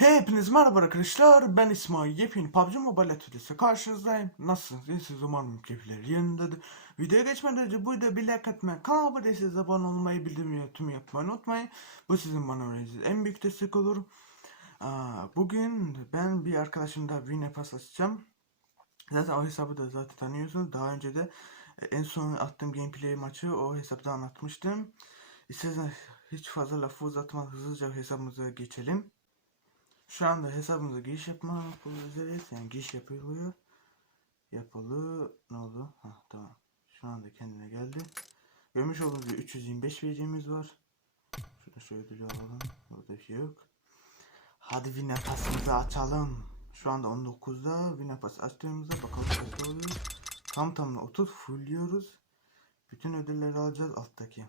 Hepiniz merhaba arkadaşlar. Ben İsmail. Yepyeni PUBG Mobile Atölyesi karşınızdayım. Nasılsınız? İyisiniz umarım keyifler yerindedir. Videoya geçmeden önce bu videoya bir like atmayı, kanala abone değilseniz abone olmayı, bildirimleri tüm yapmayı unutmayın. Bu sizin bana vereceğiniz en büyük destek olur. Aa, bugün ben bir arkadaşımda Win'e pas açacağım. Zaten o hesabı da zaten tanıyorsunuz. Daha önce de e, en son attığım gameplay maçı o hesapta anlatmıştım. İsterseniz hiç fazla lafı uzatmadan hızlıca hesabımıza geçelim. Şu anda hesabımıza giriş yapma üzereyiz. Yani giriş yapılıyor. Yapılı. Ne oldu? Ha tamam. Şu anda kendine geldi. Görmüş olduğunuz gibi 325 vereceğimiz var. Şurada şöyle ödülü alalım. Burada bir şey yok. Hadi Winner pasımızı açalım. Şu anda 19'da Winner pas açtığımızda bakalım kaç oluyor. Tam tamına 30 fullliyoruz. Bütün ödülleri alacağız alttaki.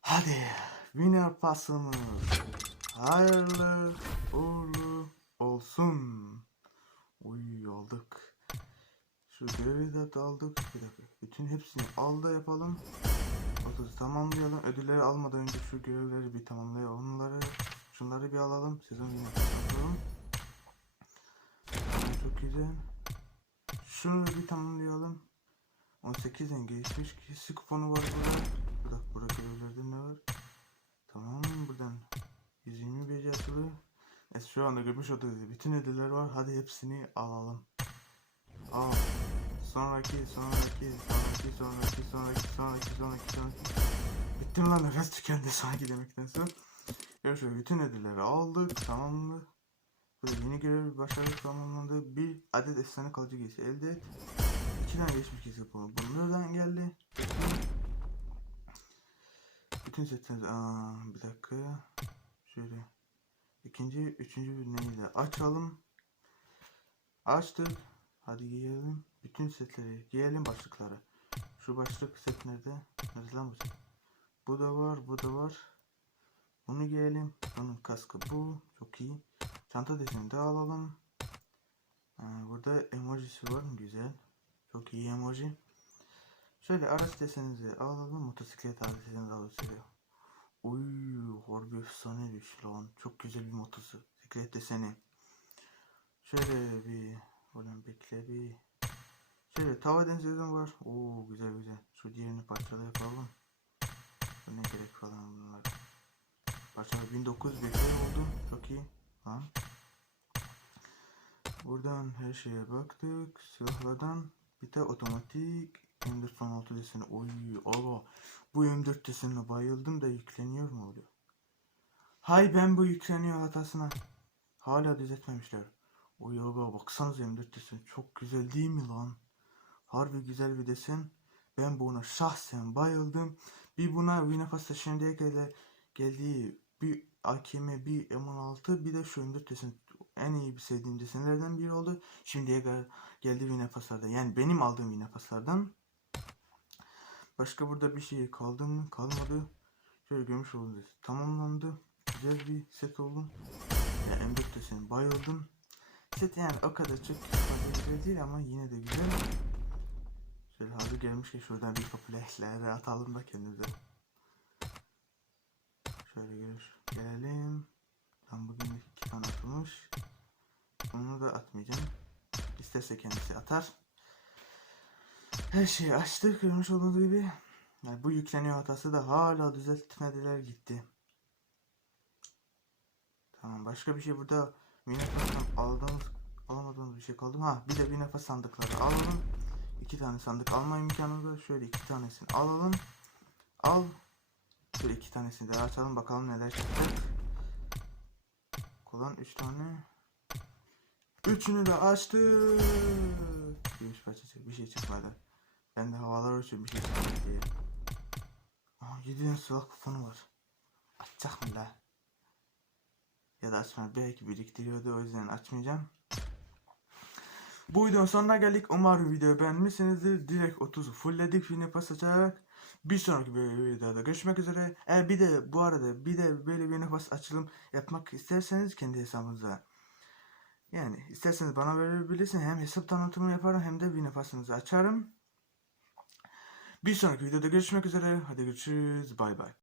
Hadi Winner pasımız hayırlı uğurlu olsun. Uy aldık. Şu görevi de aldık. Bir dakika. Bütün hepsini al da yapalım. 30 tamamlayalım. Ödülleri almadan önce şu görevleri bir tamamlayalım. Onları şunları bir alalım. Sezon yine kapatalım. Çok güzel. Şunu bir tamamlayalım. 18'den gelişmiş kişi kuponu var burada. Burada, burada görevlerde ne var? Tamam buradan 120 BC açılı. Evet, şu anda görmüş olduğunuz bütün ödüller var. Hadi hepsini alalım. Al. Sonraki, sonraki, sonraki, sonraki, sonraki, sonraki, sonraki, sonraki. Bittim lan nefes tükendi sanki demektense. Görüşürüz. Bütün ödülleri aldık. Tamamlandı. Burada yeni görev başarılı tamamlandı. Bir adet efsane kalıcı giysi elde et. İki tane geçmiş giysi kuponu. Bunlardan geldi. Bütün setler... Aa, bir dakika. Şöyle. İkinci, üçüncü bir neydi? Açalım. Açtık. Hadi giyelim. Bütün setleri giyelim başlıkları. Şu başlık set nerede? Nerede lan bu? Bu da var, bu da var. Bunu giyelim. Bunun kaskı bu. Çok iyi. Çanta deseni de alalım. Ee, burada emojisi var. Güzel. Çok iyi emoji. Şöyle araç deseninizi alalım. Motosiklet araç deseninizi alalım. Uy, harbi efsane bir şey lan. Çok güzel bir motosiklet deseni. Şöyle bir Ulan bekle bir. Şöyle tava denizlerden var. Oo güzel güzel. Şu diğerini parçala yapalım. Ne gerek falan bunlar. Parçala 1900 bekle oldu. Çok iyi. Tamam. Buradan her şeye baktık. Silahlardan bir de otomatik M416 deseni. Oy aba. Bu M4 desenine bayıldım da yükleniyor mu oluyor? Hay ben bu yükleniyor hatasına. Hala düzeltmemişler. Oy aga baksanıza M4 desen çok güzel değil mi lan? Harbi güzel bir desen. Ben buna şahsen bayıldım. Bir buna Winapas'ta şimdiye kadar geldiği bir AKM, bir M16, bir de şu M4 desen en iyi bir sevdiğim desenlerden biri oldu. Şimdiye kadar geldi Winapas'larda. Yani benim aldığım Winapas'lardan. Başka burada bir şey kaldı mı? Kalmadı. Şöyle görmüş oldunuz. Tamamlandı. Güzel bir set oldu. Yani M4 desen bayıldım. Set yani o kadar çok fazla değil ama yine de güzel. Şöyle hadi gelmişken şuradan bir popülerlere atalım da kendimize. Şöyle gör, gelelim. Ben bugün iki tane atılmış. Onu da atmayacağım. İsterse kendisi atar. Her şeyi açtık görmüş olduğunuz gibi. Yani bu yükleniyor hatası da hala düzeltmediler gitti. Tamam başka bir şey burada Minefas'tan aldığımız alamadığımız bir şey kaldı mı? Ha bir de bir nefes sandıkları alalım. İki tane sandık alma imkanımız var. Şöyle iki tanesini alalım. Al. Şöyle iki tanesini de açalım bakalım neler çıkacak. Kolan üç tane. Üçünü de açtık. Gümüş parçası bir şey çıkmadı. Ben de havalar uçuyor bir şey çıkmadı diye. Aa 7 tane silah kuponu var. Açacak mı la? ya da açma belki biriktiriyordu o yüzden açmayacağım. Bu videonun sonuna geldik. Umarım videoyu beğenmişsinizdir. Direkt 30'u fullledik yine pas açarak. Bir sonraki videoda görüşmek üzere. Eğer bir de bu arada bir de böyle bir nefes açılım yapmak isterseniz kendi hesabınıza yani isterseniz bana verebilirsiniz. Hem hesap tanıtımı yaparım hem de bir nefesinizi açarım. Bir sonraki videoda görüşmek üzere. Hadi görüşürüz. Bay bay.